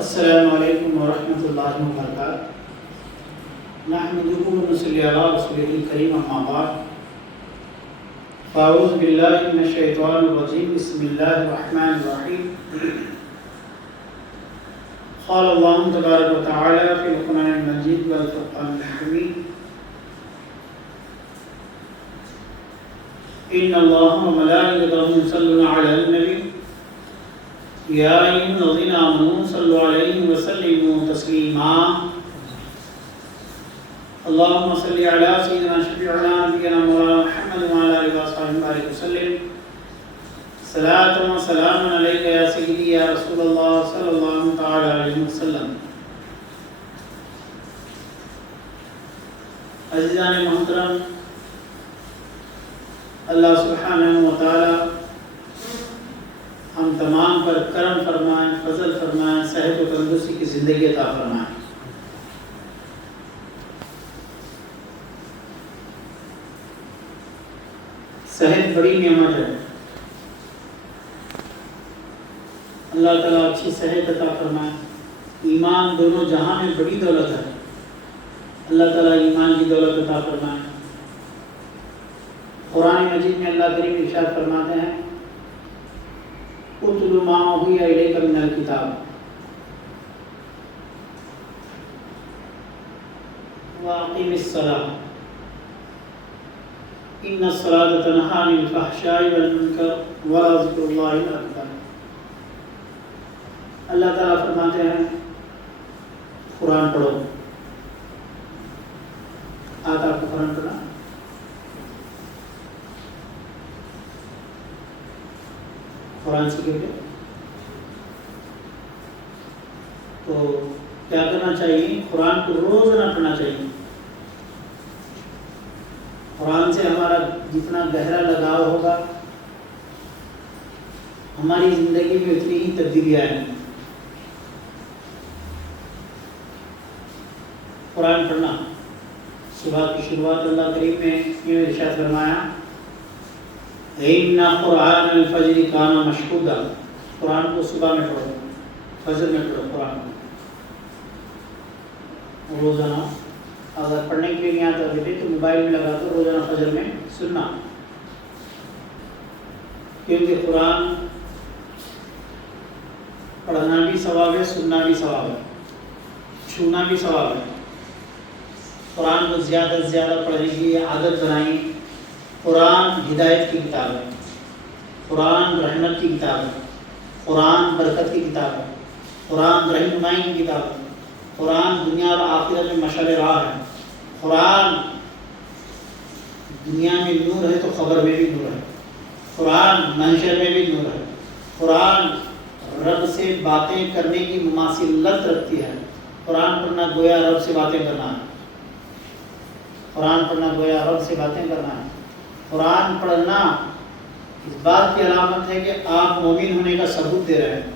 السلام علیکم ورحمۃ اللہ وبرکاتہ۔ نحمدہ و نصلی علی رسولہ الکریم، اما بعد، فاعوذ باللہ من الشیطان الرجیم، بسم اللہ الرحمن الرحیم۔ قال اللہ تبارک و تعالی فی القرآن المجید والفرقان الحمید، ان اللہ وملائکتہ یصلون علی النبی یا ایھا الذین آمنوا صلوا علیہ وسلموا تسلیما۔ اللہم صلی علی سیدنا شفیعنا نبینا مولانا محمد وعلی آلہ وصحبہ وبارک وسلم۔ صلاۃ و سلام علیک یا سیدی یا رسول اللہ صلی اللہ تعالی علیہ وسلم۔ عزیزان محترم، اللہ سبحانہ و تعالی ہم تمام پر کرم فرمائیں، فضل فرمائیں، صحت و تندرستی کی زندگی عطا فرمائیں۔ صحت بڑی نعمت ہے، اللہ تعالیٰ اچھی صحت عطا فرمائے۔ ایمان دونوں جہاں میں بڑی دولت ہے، اللہ تعالیٰ ایمان کی دولت عطا فرمائے۔ قرآن مجید میں اللہ کریم ارشاد فرماتے ہیں، اتل ما اوحی الیک من الکتاب واقم الصلاۃ ان الصلاۃ تنہی عن الفحشاء والمنکر ولذکر اللہ اکبر۔ اللہ تعالیٰ فرماتے ہیں قرآن پڑھو۔ آتا آپ کو قرآن پڑھنا؟ قرآن سیکھیں گے تو کیا کرنا چاہیے؟ قرآن کو روزانہ پڑھنا چاہیے۔ قرآن سے ہمارا جتنا گہرا لگاؤ ہوگا، ہماری زندگی میں اتنی ہی تبدیلی آئے گی۔ قرآن پڑھنا، صبح کی شروعات اللہ کریم نے یہ ارشاد فرمایا، اِنَّ قُرْآنَ الْفَجْرِ كَانَ مَشْهُودًا۔ قرآن کو صبح میں پڑھو، فجر میں پڑھو قرآن کو روزانہ۔ اگر پڑھنے کے لیے نہیں آتا بیٹے تو موبائل میں لگا کر روزانہ فجر میں سننا، کیونکہ قرآن پڑھنا بھی ثواب ہے، سننا بھی ثواب ہے، چھونا بھی ثواب ہے۔ قرآن کو زیادہ سے زیادہ پڑھنے کی عادت بنائیں۔ قرآن ہدایت کی کتاب ہے، قرآن رحمت کی کتاب ہے، قرآن برکت کی کتاب ہے، قرآن رہنمائی کی کتاب ہے، قرآن دنیا اور آخرت میں مشعل راہ ہے۔ قرآن دنیا میں نور ہے تو قبر میں بھی نور ہے، قرآن محشر میں بھی نور ہے۔ قرآن رب سے باتیں کرنے کی مماثلت رکھتی ہے۔ قرآن پڑھنا گویا رب سے باتیں کرنا ہے، قرآن پڑھنا گویا رب سے باتیں کرنا ہے۔ قرآن پڑھنا اس بات کی علامت ہے کہ آپ مومن ہونے کا ثبوت دے رہے ہیں۔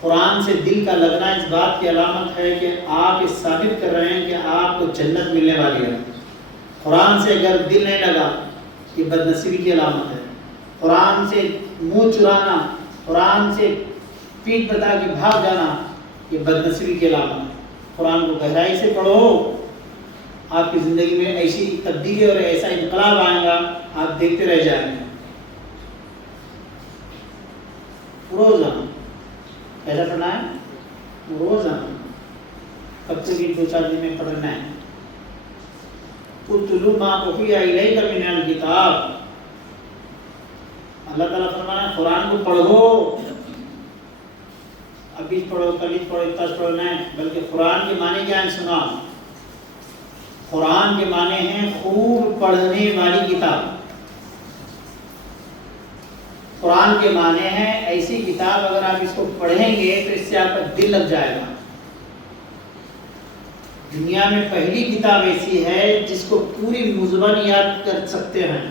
قرآن سے دل کا لگنا اس بات کی علامت ہے کہ آپ اس ثابت کر رہے ہیں کہ آپ کو جنت ملنے والی ہے۔ قرآن سے اگر دل نہیں لگا یہ بدنصیبی کی علامت ہے۔ قرآن سے منہ چرانا، قرآن سے پیٹھ بتا کے بھاگ جانا یہ بدنصیبی کی علامت ہے۔ قرآن کو گہرائی سے پڑھو، آپ کی زندگی میں ایسی تبدیلی اور ایسا انقلاب آئے گا، آپ دیکھتے رہ جائیں گے۔ روزانہ ایسا پڑھنا ہے، روزانہ کب تک 2-4 دن میں پڑھنا ہے۔ اتل ما اوحی الیک من الکتاب، اللہ تعالیٰ فرمانا قرآن کو پڑھو، ابھی پڑھو، کل پڑھو، اتنا پڑھو نہیں، بلکہ قرآن کے معنی کیا ہے سنا۔ قرآن کے معنی ہیں خوب پڑھنے والی کتاب۔ قرآن کے معنی ہے ایسی کتاب اگر آپ اس کو پڑھیں گے تو اس سے آپ کا دل لگ جائے گا۔ دنیا میں پہلی کتاب ایسی ہے جس کو پوری مزمن یاد کر سکتے ہیں۔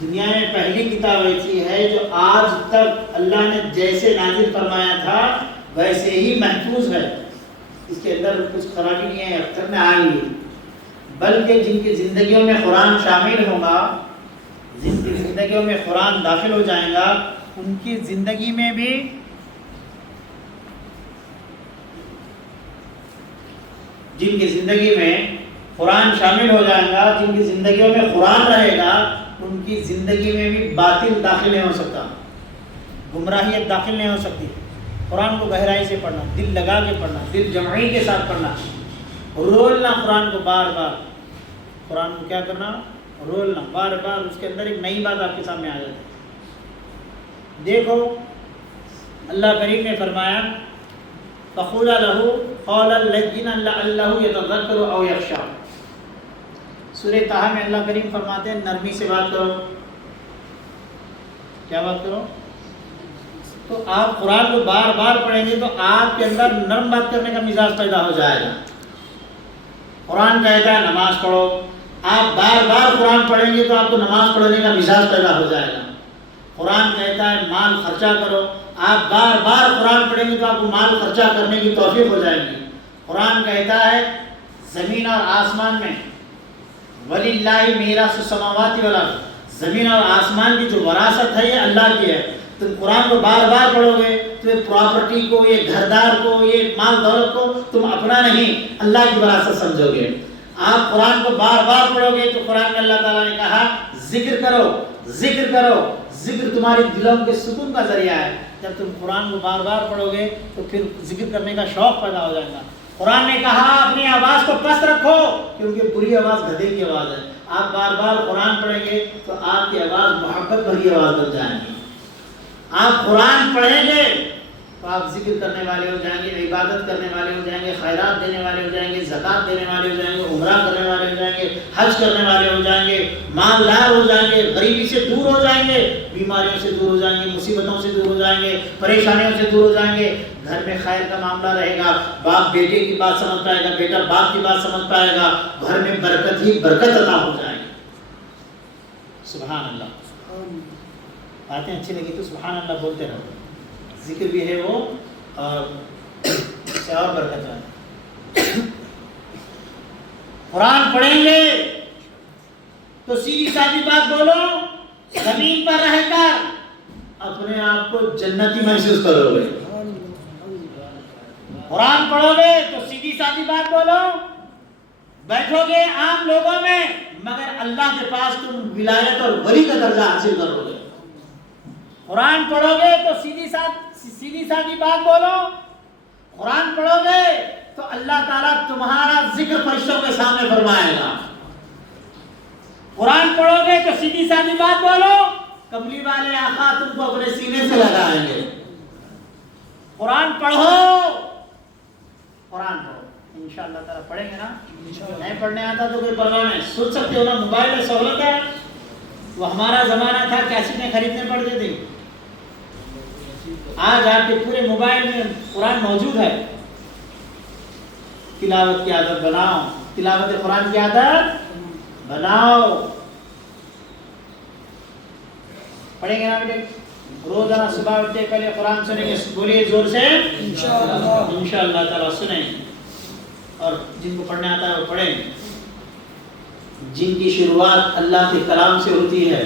دنیا میں پہلی کتاب ایسی ہے جو آج تک اللہ نے جیسے نازل فرمایا تھا ویسے ہی محفوظ ہے۔ اس کے اندر کچھ خرابی نہیں ہے، اختر میں آئیں گی، بلکہ جن کی زندگیوں میں قرآن شامل ہوگا، جن کی زندگیوں میں قرآن داخل ہو جائے گا، ان کی زندگی میں بھی جن کی زندگی میں قرآن شامل ہو جائے گا، جن کی زندگیوں میں قرآن رہے گا، ان کی زندگی میں بھی باطل داخل نہیں ہو سکتا، گمراہیت داخل نہیں ہو سکتی۔ قرآن کو گہرائی سے پڑھنا، دل لگا کے پڑھنا، دل جمعی کے ساتھ پڑھنا، رولنا قرآن کو بار بار، قرآن کو کیا کرنا، رولنا بار بار، اس کے اندر ایک نئی بات آپ کے سامنے آ جاتی ہے۔ دیکھو اللہ کریم نے فرمایا فَقُولَا لَهُ قَوْلًا لَيِّنًا لَعَلَّهُ يَتَذَكَّرُ أَوْ يَخْشَىٰ۔ سورہ طٰہٰ میں اللہ کریم فرماتے ہیں نرمی سے بات کرو۔ کیا بات کرو؟ تو آپ قرآن کو بار بار پڑھیں گے تو آپ کے اندر نرم بات کرنے کا مزاج پیدا ہو جائے گا۔ قرآن کہتا ہے نماز پڑھو، آپ بار بار قرآن پڑھیں گے تو آپ کو نماز پڑھنے کا مزاج پیدا ہو جائے گا۔ قرآن کہتا ہے مال خرچہ کرو، آپ بار بار قرآن پڑھیں گے تو آپ کو مال خرچہ کرنے کی توفیق ہو جائے گی۔ قرآن کہتا ہے زمین اور آسمان میں وَلِلَّهِ مِيرَاثُ السَّمَاوَاتِ وَالْأَرْضِ، زمین اور آسمان کی جو وراثت ہے یہ اللہ کی ہے۔ تم قرآن کو بار بار پڑھو گے تو یہ پراپرٹی کو، یہ گھردار کو، یہ مال دولت کو تم اپنا نہیں اللہ کی وراثت سمجھو گے۔ آپ قرآن کو بار بار پڑھو گے تو قرآن میں اللہ تعالیٰ نے کہا ذکر کرو، ذکر کرو، ذکر تمہاری دلوں کے سکون کا ذریعہ ہے۔ جب تم قرآن کو بار بار پڑھو گے تو پھر ذکر کرنے کا شوق پیدا ہو جائے گا۔ قرآن نے کہا اپنی آواز کو پست رکھو کیونکہ بری آواز گدھے کی آواز ہے۔ آپ بار بار قرآن پڑھیں گے تو آپ کی آواز محبت بھری آواز بن جائے گی۔ آپ قرآن پڑھیں گے تو آپ ذکر کرنے والے ہو جائیں گے، عبادت کرنے والے ہو جائیں گے، خیرات دینے والے ہو جائیں گے، زکوٰۃ دینے والے ہو جائیں گے، عمرہ کرنے والے ہو جائیں گے، حج کرنے والے ہو جائیں گے، مالدار ہو جائیں گے، غریبی سے دور ہو جائیں گے، بیماریوں سے دور ہو جائیں گے، مصیبتوں سے دور ہو جائیں گے، پریشانیوں سے دور ہو جائیں گے۔ گھر میں خیر کا معاملہ رہے گا، باپ بیٹے کی بات سمجھ پائے گا، بیٹا باپ کی بات سمجھ پائے گا، گھر میں برکت ہی برکت عطا ہو جائے گی۔ سبحان اللہ۔ باتیں اچھی لگی تو سبحان اللہ بولتے رہو، ذکر بھی ہے وہ اور اس سے اور برکت ہے۔ قرآن پڑھیں گے تو سیدھی سادھی بات بولو، زمین پر رہ کر اپنے آپ کو جنتی محسوس کرو گے۔ قرآن پڑھو گے تو سیدھی سادھی بات بولو، بیٹھو گے عام لوگوں میں مگر اللہ کے پاس تم ولایت اور ولی کا درجہ حاصل کرو گے۔ قرآن پڑھو گے تو سیدھی سادھی بات بولو، قرآن پڑھو گے تو اللہ تعالیٰ تمہارا ذکر فرشتوں کے سامنے فرمائے گا۔ قرآن پڑھو گے تو سیدھی سادھی بات بولو، کملی والے آقا تم کو اپنے سینے سے لگائیں گے۔ قرآن پڑھو، قرآن پڑھو، انشاءاللہ تعالیٰ پڑھیں گے نا۔ نہیں پڑھنے آتا تو کوئی پرواہ نہیں، سن سکتے ہو نا، موبائل میں سہولت ہے۔ وہ ہمارا زمانہ تھا کیسٹیں خریدنے پڑتے تھے، آج آپ کے پورے موبائل میں قرآن موجود ہے۔ تلاوت کی عادت بناؤ، تلاوت قرآن کی عادت بناؤ۔ پڑھیں گے نا بیٹے؟ روزانہ صبح اٹھتے پہلے قرآن سنیں گے، بولیے زور سے انشاءاللہ تعالیٰ سنیں، اور جن کو پڑھنے آتا ہے وہ پڑھیں۔ جن کی شروعات اللہ کے کلام سے ہوتی ہے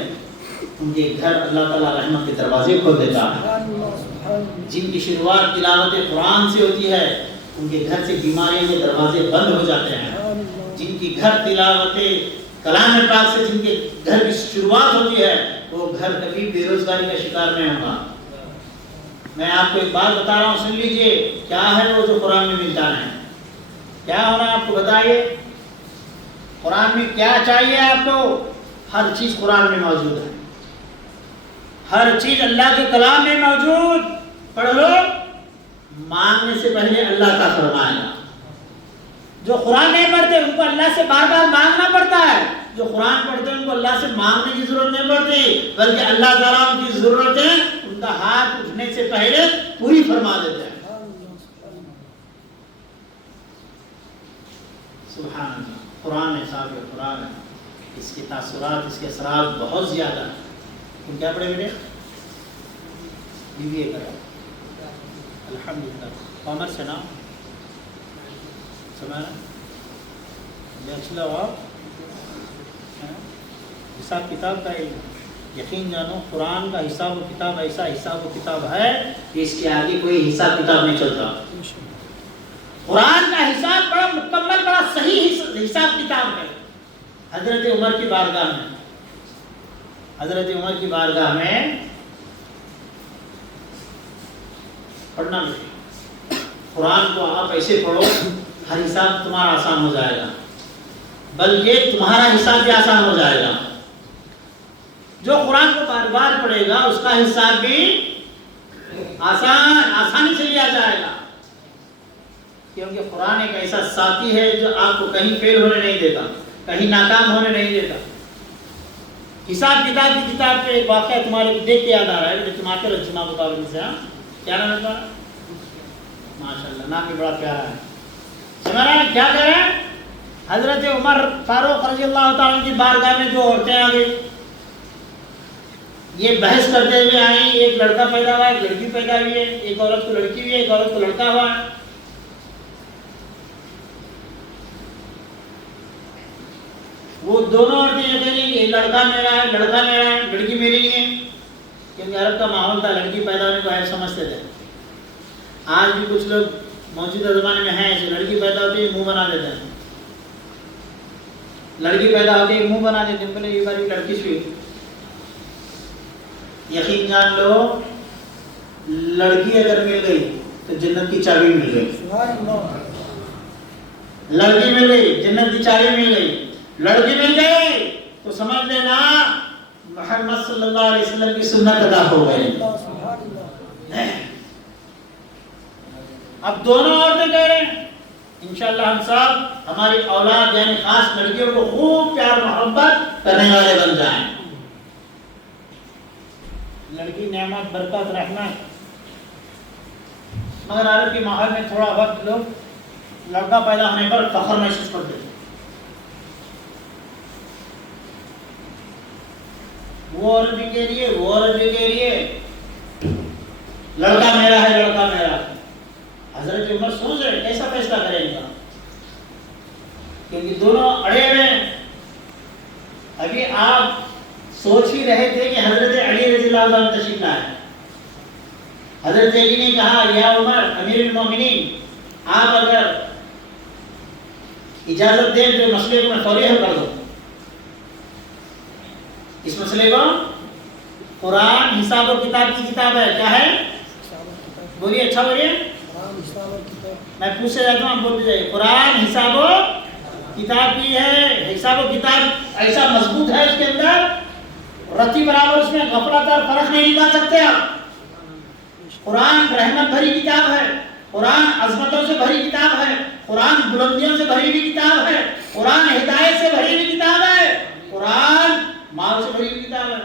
ان کے گھر اللہ تعالیٰ رحمت کے دروازے کھول دیتا ہے۔ جن کی شروعات تلاوت قرآن سے ہوتی ہے ان کے گھر سے بیماریوں کے دروازے بند ہو جاتے ہیں۔ جن کی گھر تلاوت کلام پاک سے جن کے گھر کی شروعات ہوتی ہے وہ گھر کبھی بے روزگاری کا شکار نہیں ہوگا۔ میں آپ کو ایک بات بتا رہا ہوں، سن لیجئے، کیا ہے وہ جو قرآن میں ملتا ہے؟ کیا ہونا آپ کو بتائیے؟ قرآن میں کیا چاہیے آپ کو؟ ہر چیز قرآن میں موجود ہے، ہر چیز اللہ کے کلام میں موجود۔ پڑھ لو، مانگنے سے پہلے اللہ کا فرمائے گا۔ جو قرآن نہیں پڑھتے ان کو اللہ سے بار بار مانگنا پڑتا ہے، جو قرآن پڑھتے ہیں ان کو اللہ سے مانگنے کی ضرورت نہیں پڑتی، بلکہ اللہ تعالیٰ ان کی ضرورتیں ان کا ہاتھ اٹھنے سے پہلے پوری فرما دیتے ہیں۔ سبحان اللہ۔ قرآن حساب قرآن ہے، اس کے تاثرات، اس کے اثرات بہت زیادہ ہیں۔ تم کیا پڑھے بیٹے؟ BBA کرو، الحمدللہ، کامرس ہے نا؟ سمجھا؟ بیچلر اور حساب کتاب کا علم، یقین جانو قرآن کا حساب و کتاب ایسا حساب و کتاب ہے کہ اس کے آگے کوئی حساب کتاب نہیں چلتا۔ قرآن کا حساب بڑا مکمل، بڑا صحیح حساب کتاب ہے۔ حضرت عمر کی بارگاہ میں، حضرت عمر کی بارگاہ میں پڑھنا بھی، قرآن کو آپ ایسے پڑھو ہر حساب تمہارا آسان ہو جائے گا، بلکہ تمہارا حساب بھی آسان ہو جائے گا۔ جو قرآن کو بار بار پڑھے گا اس کا حساب بھی آسانی سے لیا جائے گا، کیونکہ قرآن ایک ایسا ساتھی ہے جو آپ کو کہیں فیل ہونے نہیں دیتا، کہیں ناکام ہونے نہیں دیتا۔ حساب کتاب کی کتاب پہ ایک واقعہ تمہارے دیکھ کے یاد آ رہا ہے، تم آتے رہو جمعہ مطابق سے۔ کیا نام ہے تمہارا؟ ماشاء اللہ، نام بھی بڑا پیارا ہے۔ سمجھ رہے ہیں کیا کہہ رہے ہیں؟ حضرت عمر فاروق رضی اللہ تعالیٰ کی بارگاہ میں دو عورتیں آ گئی، یہ بحث کرتے ہوئے آئیں، ایک لڑکا پیدا ہوا ہے، ایک لڑکی پیدا ہوئی ہے، ایک عورت کو لڑکی ہوئی ہے، ایک عورت کو لڑکا ہوا ہے۔ وہ دونوں عورتیں یہ کہہ رہی ہیں کہ لڑکا میرا ہے، لڑکا میرا ہے، لڑکی میری نہیں ہے، کیونکہ عرب کا ماحول تھا، لڑکی پیدا ہونے کو عیب سمجھتے تھے۔ آج بھی کچھ لوگ موجودہ زمانے میں ہیں ایسے، لڑکی پیدا ہوتی ہے منہ بنا دیتے ہیں، لڑکی پیدا ہوتی ہے منہ بنا دیتے ہیں، بولے یہ بار لڑکی ہوئی۔ یقین جان لو، لڑکی اگر مل گئی تو جنت کی چابی مل گئی، لڑکی مل گئی جنت کی چابی مل گئی، لڑکی مل گئی تو سمجھ لینا محمد صلی اللہ علیہ وسلم کی سنت ادا ہو گئی۔ اب دونوں عورتیں کہہ رہے ہیں انشاءاللہ ہم سب ہماری اولاد یعنی خاص لڑکیوں کو خوب پیار محبت کرنے والے بن جائیں۔ لڑکی نعمت، برکت، رحمت، مگر عرب کے ماحول میں تھوڑا وقت لوگ لڑکا پیدا ہونے پر فخر محسوس کرتے ہیں۔ وہ عورت بھی کہہ رہی ہے، وہ عورت بھی کہہ رہی ہے لڑکا میرا ہے، لڑکا میرا ہے۔ حضرت عمر سوچ رہے کیسا فیصلہ کریں گا، کیونکہ دونوں اڑے ہوئے ہیں۔ ابھی آپ سوچ ہی رہے تھے کہ حضرت علی رضی اللہ عنہ تشریف لائے۔ حضرت علی نے کہا یا عمر امیر المومنین، آپ اگر اجازت دیں تو مسئلے کو میں فوری حل کر دوں۔ اس مسئلے کو قرآن حساب و کتاب کی کتاب ہے، کیا ہے؟ بولیے، اچھا بولیے، میں پوچھے جاتا ہوں آپ بولتے جائیے۔ قرآن حساب و کتاب کی ہے، حساب و کتاب ایسا مضبوط ہے، اس کے اندر رتی برابر اس میں غفلت اور فرق نہیں نکال سکتے آپ۔ قرآن رحمت بھری کتاب ہے، قرآن عظمتوں سے بھری کتاب ہے، قرآن بلندیوں سے بھری ہوئی کتاب ہے، قرآن ہدایت سے بھری ہوئی کتاب ہے، قرآن مال سے بھری ہوئی کتاب ہے۔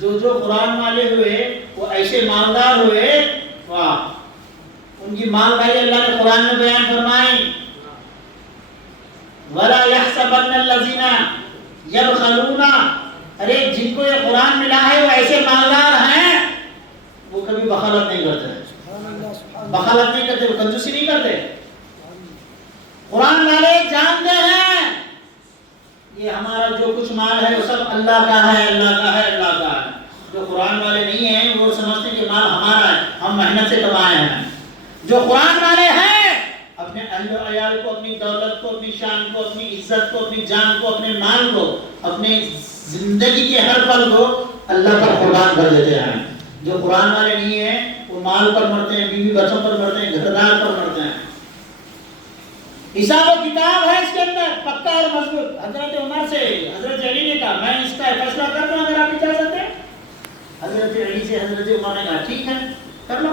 جو قرآن والے ہوئے وہ ایسے مالدار ہوئے، واہ، ان کی مالداری اللہ نے قرآن میں بیان فرمائی۔ وَلَا يَحْسَبَنَّ الَّذِينَ يَبْخَلُونَ، ارے جن کو یہ قرآن ملا ہے وہ ایسے مالدار ہیں، وہ کبھی بخالت نہیں کرتے، بخالت نہیں کرتے، وہ کنجوسی نہیں کرتے۔ قرآن والے جانتے ہیں یہ ہمارا جو کچھ مال ہے وہ سب اللہ کا ہے، اللہ کا ہے، اللہ کا ہے۔ جو قرآن والے نہیں ہیں وہ سمجھتے ہیں کہ مال ہمارا ہے، ہم محنت سے کمائے ہیں۔ جو قرآن والے ہیں اپنے اہل و عیال کو، اپنی دولت کو، اپنی شان کو، اپنی عزت کو، اپنی جان کو، اپنے مال کو، اپنے زندگی کے ہر پل کو اللہ پر قربان کر دیتے ہیں۔ جو قرآن والے نہیں ہیں وہ مال پر مرتے ہیں، بیوی بچوں پر مرتے ہیں، گھر دار پر مرتے ہیں۔ حساب و کتاب ہے اس کے اندر پکا اور مضبوط۔ حضرت عمر سے حضرت علی نے کہا میں اس کا فیصلہ کر دوں اگر آپ اجازت دیں۔ حضرت علی سے حضرت عمر نے کہا ٹھیک ہے کر لو۔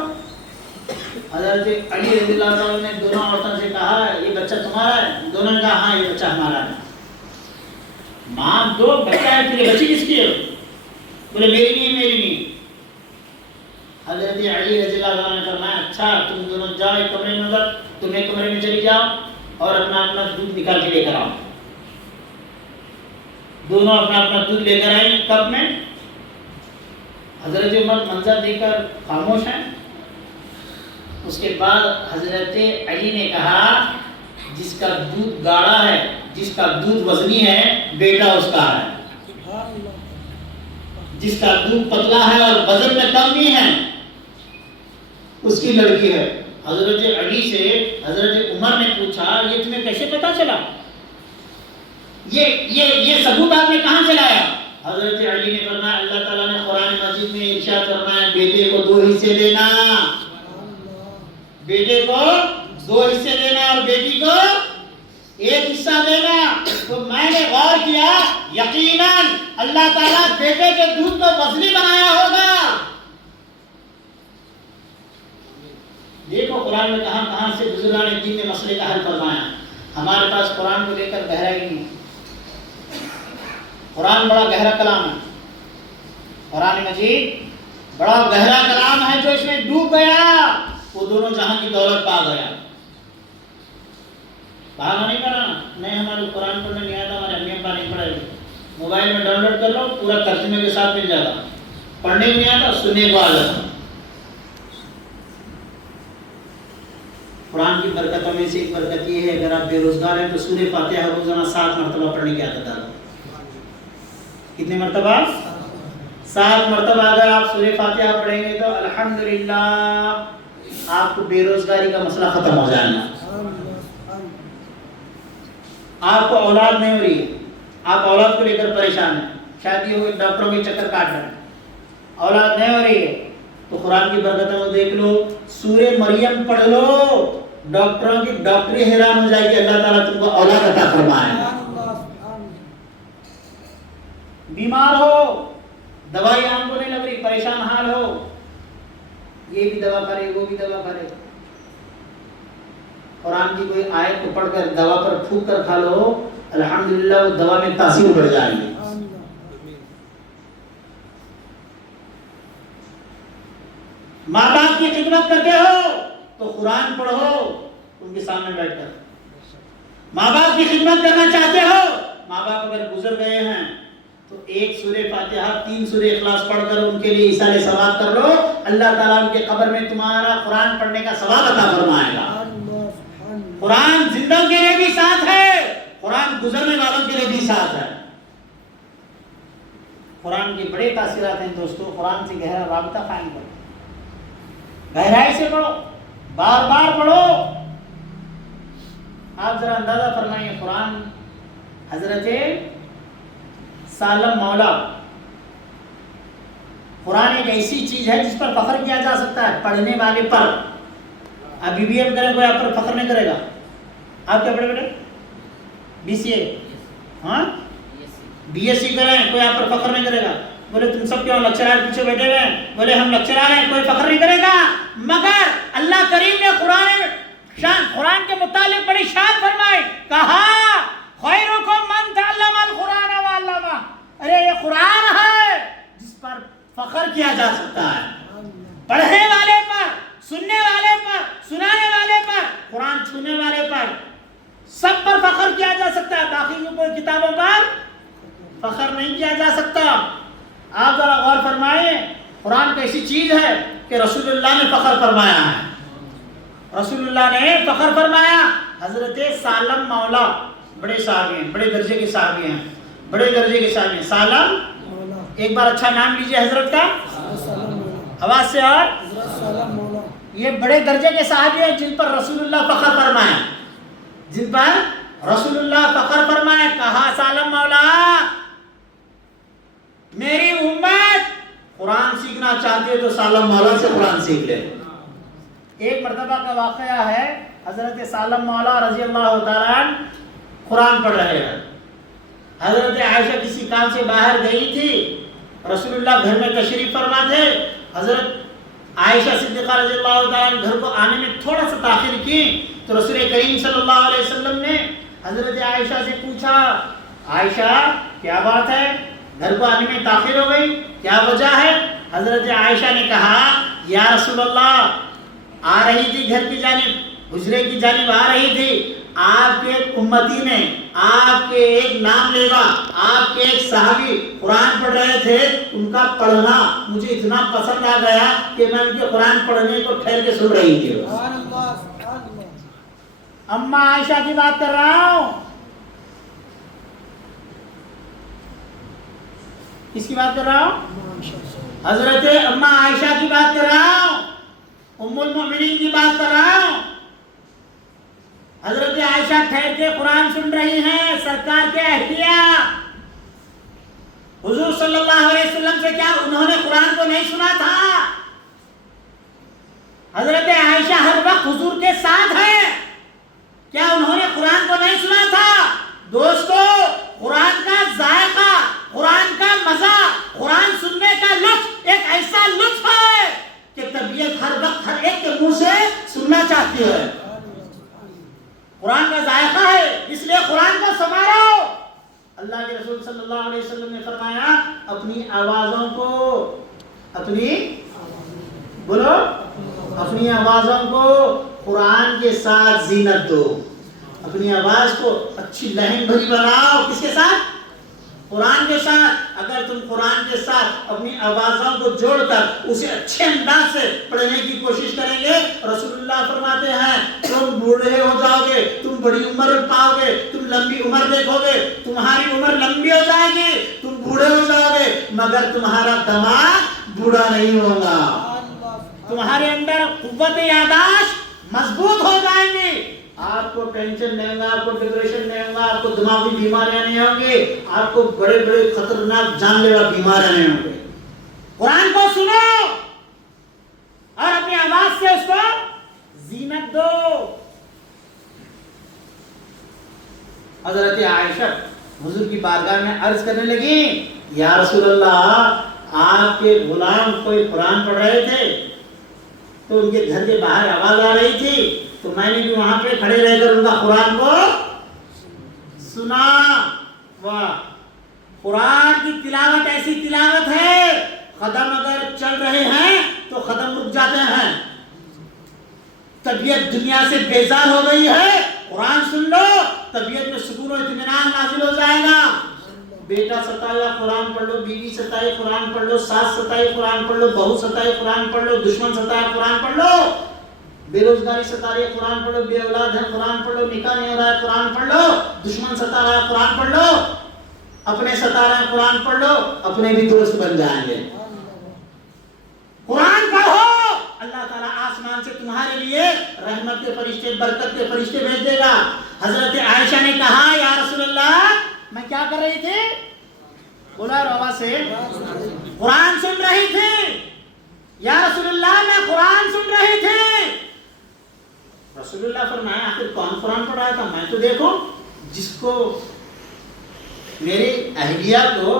حضرت علی رضی اللہ عنہ نے دونوں عورتوں سے کہا یہ بچہ تمہارا ہے؟ دونوں نے کہا ہاں یہ بچہ ہمارا ہے۔ ماں دو بچہ ہے، تیرے بچی کس کی ہے؟ بولے میری نہیں، میری نہیں۔ حضرت علی رضی اللہ عنہ نے فرمایا اچھا تم دونوں جاؤ ایک کمرے میں، اندر تم ایک کمرے میں چلی جاؤ اور اپنا اپنا دودھ نکال کے لے کر آؤ۔ دونوں اپنا اپنا دودھ لے کر آئیں کپ میں۔ حضرت عمر منظر دیکھ کر خاموش ہیں۔ اس کے بعد حضرت علی نے کہا جس کا دودھ گاڑھا ہے، جس کا دودھ وزنی ہے، بیٹا اس کا ہے۔ جس کا دودھ پتلا ہے اور وزن میں کم نہیں ہے، اس کی لڑکی ہے۔ حضرت علی سے حضرت عمر نے پوچھا یہ تمہیں کیسے پتا چلا، یہ ثبوت آپ نے کہاں سے لایا؟ حضرت علی نے فرمایا اللہ تعالیٰ نے قرآن مجید میں ارشاد فرمایا بیٹے کو 2 حصے دینا، بیٹے کو 2 حصے دینا اور بیٹی کو 1 حصہ دینا۔ تو میں نے غور کیا یقیناً اللہ تعالیٰ بیٹے کے دودھ کو وزنی بنایا ہوگا۔ دیکھو قرآن میں کہاں کہاں سے بزرگان دین نے مسئلے کا حل فرمایا۔ ہمارے پاس قرآن کو لے کر گہرائی نہیں، قرآن بڑا گہرا کلام ہے، قرآن مجید بڑا گہرا کلام ہے، جو اس میں ڈوب گیا وہ دونوں جہاں کی دولت پا گیا۔ بھاگا نہیں کرا نہیں، ہمارے قرآن پڑھنے نہیں آتا، ہمارے امی ابا نہیں پڑھے، موبائل میں ڈاؤن لوڈ کر لو پورا ترجمے کے ساتھ مل جاتا، پڑھنے کو نہیں آتا سننے کو آ جاتا۔ قرآن کی برکتوں میں سے ایک برکت یہ ہے اگر آپ بے روزگار ہیں تو سورہ فاتحہ روزانہ 7 مرتبہ پڑھنے کی عادت ڈالو۔ کتنے مرتبہ؟ 7 مرتبہ اگر آپ سورہ فاتحہ پڑھیں گے تو الحمدللہ آپ کو بے روزگاری کا مسئلہ ختم ہو جائے گا۔ آپ کو اولاد نہیں ہو رہی ہے، آپ اولاد کو لے کر پریشان ہیں، شادی ہو گئی ڈاکٹروں کے چکر کاٹ رہے ہیں، اولاد نہیں ہو رہی ہے تو قرآن کی برکتوں کو دیکھ لو، سورہ مریم پڑھ لو، ڈاکٹروں کی ڈاکٹری حیران ہو جائے گی اللہ تعالیٰ تم کو اولاد عطا فرمائے۔ بیمار ہو، دوائی آنکھ کو نہیں لگ رہی، پریشان حال ہو، یہ بھی دوا کرے وہ بھی دوا کرے، قرآن کی کوئی آیت کو پڑھ کر دوا پر پھونک کر کھا لو، الحمدللہ وہ دوا میں تاثیر بڑھ جائے گی۔ ماں باپ کی خدمت کرتے ہو تو قرآن پڑھو ان کے سامنے بیٹھ کر، ماں باپ کی خدمت کرنا چاہتے ہو، ماں باپ اگر گزر گئے ہیں تو 1 سورہ فاتحہ 3 سورہ اخلاص پڑھ کر ان کے لیے ایصال ثواب کر لو، اللہ تعالیٰ ان کے قبر میں تمہارا قرآن پڑھنے کا ثواب عطا فرمائے گا۔ قرآن زندوں کے لیے بھی ساتھ ہے، قرآن گزرنے والوں کے لیے بھی ساتھ ہے۔ قرآن کے بڑے تاثرات ہیں دوستو، قرآن سے گہرا رابطہ قائم کرو، گہرائی سے پڑھو، بار بار پڑھو۔ آپ ذرا اندازہ فرمائیے قرآن حضرت سالم مولا، قرآن ایک ایسی چیز ہے جس پر فخر کیا جا سکتا ہے پڑھنے والے پر۔ آپ بی بی اے کریں کوئی آپ پر فخر نہیں کرے گا، آپ کیا پڑھے بیٹے؟ BCA، ہاں BSc کریں کوئی آپ پر فخر نہیں کرے گا، بولے تم سب کیوں لیکچرار پیچھے بیٹھے ہوئے ہیں، بولے ہم لیکچرار ہیں کوئی فخر نہیں کرے گا۔ مگر اللہ کریم نے قرآن کے متعلق بڑی شان فرمائی، کہا خیرکم من تعلم القرآن وعلمہ، ارے یہ قرآن ہے جس پر فخر کیا جا سکتا ہے، پڑھنے والے پر، سننے والے پر، سنانے والے پر، قرآن چھونے والے پر، سب پر فخر کیا جا سکتا ہے، باقی کوئی کتابوں پر فخر نہیں کیا جا سکتا۔ آپ ذرا غور فرمائیں، قرآن کیسی چیز ہے کہ رسول اللہ نے فخر فرمایا ہے، رسول اللہ نے فخر فرمایا۔ حضرت سالم مولا بڑے صحابی ہیں، بڑے درجے کے صحابی ہیں، بڑے درجے کے صحابی ہیں۔ سالم، ایک بار اچھا نام لیجئے حضرت کا آواز سے، اور یہ بڑے درجے کے صحابی ہیں جن پر رسول اللہ فخر فرمایا، جن پر رسول اللہ فخر فرمایا۔ کہا سالم مولا میری امت قرآن سیکھنا چاہتی ہے تو سالم مولا سے قرآن سیکھ لے۔ ایک مرتبہ کا واقعہ ہے، حضرت سالم مولا رضی اللہ تعالیٰ عنہ قرآن پڑھ رہے ہیں، حضرت عائشہ کسی کام سے باہر گئی تھی، رسول اللہ گھر میں تشریف فرما تھے، حضرت عائشہ صدیقہ رضی اللہ تعالیٰ عنہ گھر کو آنے میں تھوڑا سا تاخیر کی تو رسول کریم صلی اللہ علیہ وسلم نے حضرت عائشہ سے پوچھا، عائشہ کیا بات ہے گھر کو آنے میں تاخیر ہو گئی، کیا وجہ ہے؟ حضرت عائشہ نے کہا یا رسول اللہ آ رہی تھی گھر کی جانب، حجرے کی جانب آ رہی تھی، آپ کے ایک امتی نے، آپ کے ایک نام لیوا، آپ کے ایک صحابی قرآن پڑھ رہے تھے، ان کا پڑھنا مجھے اتنا پسند آ گیا کہ میں ان کے قرآن پڑھنے کو ٹھہر کے سن رہی تھی۔ اماں عائشہ کی بات کر رہا ہوں، کس کی بات کر رہا ہوں؟ حضرت اماں عائشہ کی بات کر رہا ہوں۔ ام المؤمنین کی بات کر رہا ہوں. حضرت عائشہ ٹھہر کے قرآن سن رہی ہیں. سرکار کے اہلیہ حضور صلی اللہ علیہ وسلم سے کیا انہوں نے قرآن کو نہیں سنا تھا؟ حضرت عائشہ ہر وقت حضور کے ساتھ ہے. کیا انہوں نے قرآن کو نہیں سنا تھا؟ دوستو، قرآن کا ذائقہ، قرآن کا مزہ، قرآن سننے کا لطف ایک ایسا لطف ہے کہ طبیعت ہر وقت ہر ایک کے منہ سے سننا چاہتی ہے. قرآن کا ذائقہ ہے، اس لیے قرآن کو سنبھالو. اللہ کے رسول صلی اللہ علیہ وسلم نے فرمایا اپنی آوازوں کو اپنی آوازوں کو قرآن کے ساتھ زینت دو. اپنی آواز کو اچھی لہن بھری بناؤ. کس کے ساتھ؟ قرآن کے ساتھ. اگر تم قرآن کے ساتھ اپنی آوازوں کو جوڑ کر اسے اچھے انداز سے پڑھنے کی کوشش کریں گے، رسول اللہ فرماتے ہیں تم بوڑھے ہو جاؤ گے، تم بڑی عمر پاؤ گے، تم لمبی عمر دیکھو گے، تمہاری عمر لمبی ہو جائے گی، تم بوڑھے ہو جاؤ گے، مگر تمہارا دماغ بوڑھا نہیں ہوگا. تمہارے اندر قوت یاداشت مضبوط ہو جائیں گی. آپ کو ٹینشن نہیں ہوگا، آپ کو ڈپریشن نہیں ہوگا، آپ کو دماغی بیماریاں نہیں ہوں گی، آپ کو بڑے بڑے خطرناک جان لیوا بیماریاں نہیں ہوں گی. قرآن کو سنو اور اپنی آواز سے اس کو زینت دو. حضرت عائشہ حضور کی بارگاہ میں عرض کرنے لگی یا رسول اللہ، آپ کے غلام کوئی قرآن پڑھ رہے تھے تو ان کے گھر کے باہر آواز آ رہی تھی، تو میں نے بھی وہاں پہ کھڑے رہ کر ان کا قرآن کو سنا. واہ، قرآن کی تلاوت ایسی تلاوت ہے، قدم اگر چل رہے ہیں تو قدم رک جاتے ہیں. طبیعت دنیا سے بیزار ہو گئی ہے، قرآن سن لو، طبیعت میں سکون و اطمینان نازل ہو جائے گا. بیٹا ستایا قرآن پڑھ لو، بیوی ستائے قرآن پڑھ لو، ساس ستائے قرآن پڑھ لو، بہو ستائے قرآن پڑھ لو، دشمن ستائے قرآن پڑھ لو، بے روزگاری ستا رہی ہے قرآن پڑھ لو، بے اولاد ہے قرآن پڑھ لو، نکاح نہیں ہو رہا ہے قرآن پڑھ لو، دشمن ستا رہا ہے قرآن پڑھ لو، اپنے ستا رہا ہے قرآن پڑھ لو، اپنے بھی دوست بن جائیں گے. قرآن پڑھو، اللہ تعالیٰ آسمان سے تمہارے لیے رحمت کے فرشتے، برکت کے فرشتے بھیج دے گا. حضرت عائشہ نے کہا یا رسول اللہ، میں کیا کر رہی تھی؟ بولا روا سے قرآن سن رہی تھی. یا رسول اللہ، میں قرآن سن رہی تھی. رسول اللہ فرمایا آخر کون قرآن پڑھ رہا تھا؟ میں تو دیکھو جس کو میری اہلیہ کو،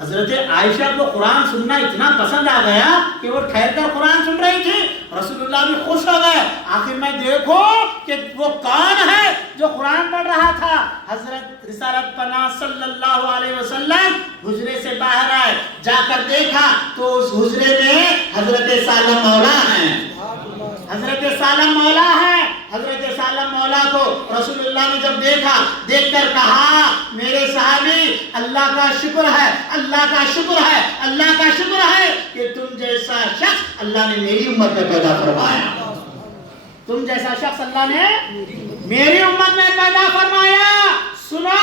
حضرت عائشہ کو قرآن سننا اتنا پسند آ گیا کہ وہ ٹھہر کر قرآن سن رہی تھی. رسول اللہ بھی خوش ہو گئے، آخر میں دیکھو کہ وہ کون ہے جو قرآن پڑھ رہا تھا. حضرت رسالت پناہ صلی اللہ علیہ وسلم حجرے سے باہر آئے، جا کر دیکھا تو اس حجرے میں حضرت سالم مولا ہیں. حضرت سالم مولا ہے. حضرت سالم مولا کو رسول اللہ نے جب دیکھا، دیکھ کر کہا میرے صحابی، اللہ کا شکر ہے، اللہ کا شکر ہے، اللہ کا شکر ہے کہ تم جیسا شخص اللہ نے میری امت میں پیدا فرمایا. تم جیسا شخص اللہ نے میری امت میں پیدا فرمایا. سنو،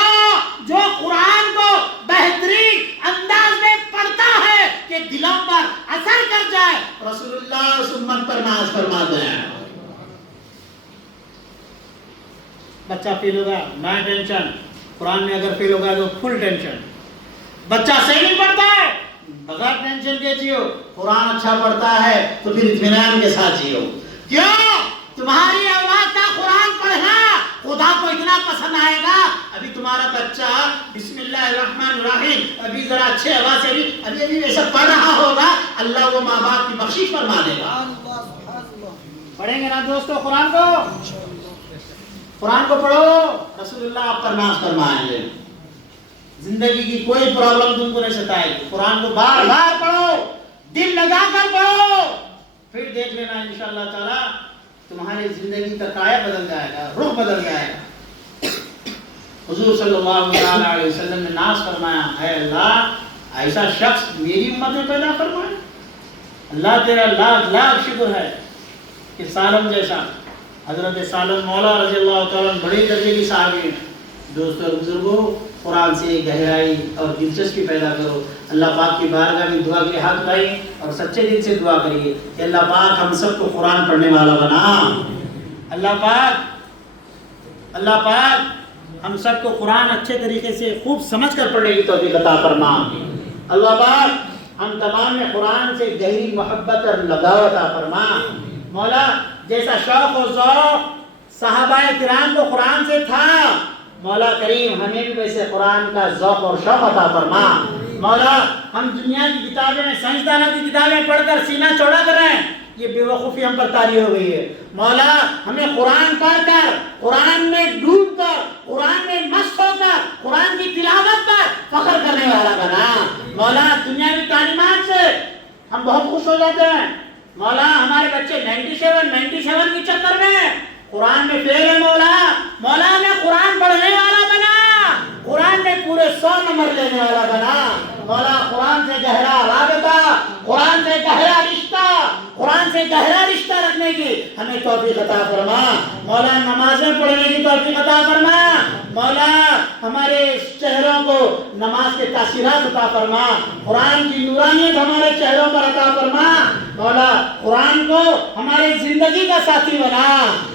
جو قرآن کو بہترین انداز میں پڑھتا ہے کہ دلوں پر اثر کر جائے، رسول اللہ اس امت پر ناز فرماتے ہیں. بچہ فیل ہوگا نہ ٹینشن، قرآن میں اگر فیل ہوگا تو فل ٹینشن. بچہ صحیح نہیں پڑھتا ہے بغیر ٹینشن کے جیو. قرآن اچھا پڑھتا ہے تو پھر اطمینان کے ساتھ جیو. کیوں؟ تمہاری اولاد کا قرآن پڑھنا خدا کو اتنا پسند آئے گا. ابھی تمہارا بچہ بسم اللہ الرحمن الرحیم ابھی ذرا اچھے آواز سے ابھی یہ سب پڑھ رہا ہوگا، اللہ وہ ماں باپ کی بخشش فرما دے گا. پڑھیں گے نا دوستو قرآن کو؟ قرآن کو پڑھو، رسول اللہ آپ پر ناز فرمائیں گے. زندگی کی کوئی پرابلم تم کو نہیں ستائے گی. قرآن کو بار بار پڑھو، دل لگا کر پڑھو، پھر دیکھ لینا انشاءاللہ تعالی تمہاری زندگی کا کایا بدل جائے گا، رخ بدل جائے گا. حضور صلی اللہ علیہ وسلم نے ناز فرمایا، اے اللہ ایسا شخص میری امت میں پیدا فرمائے. اللہ تیرا لاکھ لاکھ شکر ہے کہ سالم جیسا. حضرت سالم مولا رضی اللہ تعالیٰ بڑے درجے کی صحابی ہیں. دوستو بزرگوں، قرآن سے گہرائی اور دلچسپی پیدا کرو. اللہ پاک کی بارگاہ میں دعا کے لیے ہاتھ اٹھائیں اور سچے دل سے دعا کریے کہ اللہ پاک ہم سب کو قرآن پڑھنے والا بنا. اللہ پاک ہم سب کو قرآن اچھے طریقے سے خوب سمجھ کر پڑھنے کی توفیق عطا فرما. اللہ پاک ہم تمام میں قرآن سے گہری محبت اور لگاؤ عطا فرما. مولا جیسا شوق و ذوق صحابہ کرام کو قرآن سے تھا، مولا کریم ہمیں بھی ویسے قرآن کا ذوق اور شوق عطا فرما. مولا ہم دنیا کی کتابیں سائنسدانوں کی کتابیں پڑھ کر سینہ چوڑا کر رہے ہیں، یہ بے وقوفی ہم پر طاری ہو گئی ہے. مولا ہمیں قرآن پڑھ کر، قرآن میں ڈوب کر، قرآن میں مست ہو کر، قرآن کی تلاوت پر فخر کرنے والا بنا. مولا دنیاوی تعلیمات سے ہم بہت خوش ہو جاتے ہیں. مولا ہمارے بچے 97 کی چکر میں قرآن میں فیل ہے. مولا ہمیں قرآن پڑھنے والا بنا، قرآن میں پورے 100 نمبر لینے والا بنا. مولا قرآن سے گہرا رابطہ، قرآن سے گہرا رشتہ، قرآن سے گہرا رشتہ رکھنے کی ہمیں توفیق عطا فرما. مولا نمازیں پڑھنے کی توفیق عطا فرما. مولا ہمارے چہروں کو نماز کے تاثیرات عطا فرما. قرآن کی نورانیت ہمارے چہروں پر عطا فرما. مولا قرآن کو ہماری زندگی کا ساتھی بنا.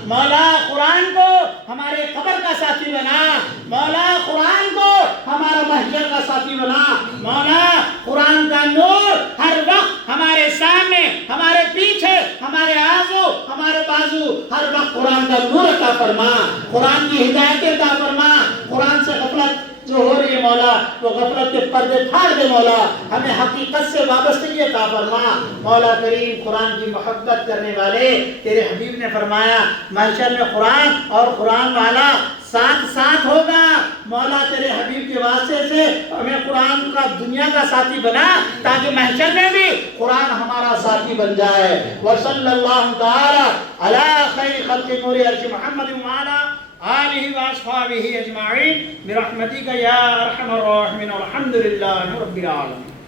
مولا قرآن کو ہمارے قبر کا ساتھی بنا. مولا قرآن کو ہمارا محشر کا ساتھی بنا. مولا قرآن کا نور ہر وقت ہمارے سامنے، ہمارے پیچھے، ہمارے آزو، ہمارے بازو، ہر وقت قرآن کا نور عطا فرما. قرآن کی ہدایت عطا فرما. قرآن سے غفلت جو ہو رہی ہے مولا، وہ غفلت کے پردے پھاڑ دے. مولا ہمیں حقیقت سے وابستگی عطا فرما. مولا کریم قرآن کی محبت کرنے والے تیرے حبیب نے فرمایا محشر میں قرآن اور قرآن والا ساتھ ساتھ ہوگا. مولا تیرے حبیب کے واسطے سے ہمیں قرآن کا دنیا کا ساتھی بنا تاکہ محشر میں بھی قرآن ہمارا ساتھی بن جائے. وصلی اللہ تعالی علی خیر خلق نور عرش محمد وعلی آلہ واصحابہ اجمعین برحمتک یا ارحم الراحمین والحمد للہ رب العالمین.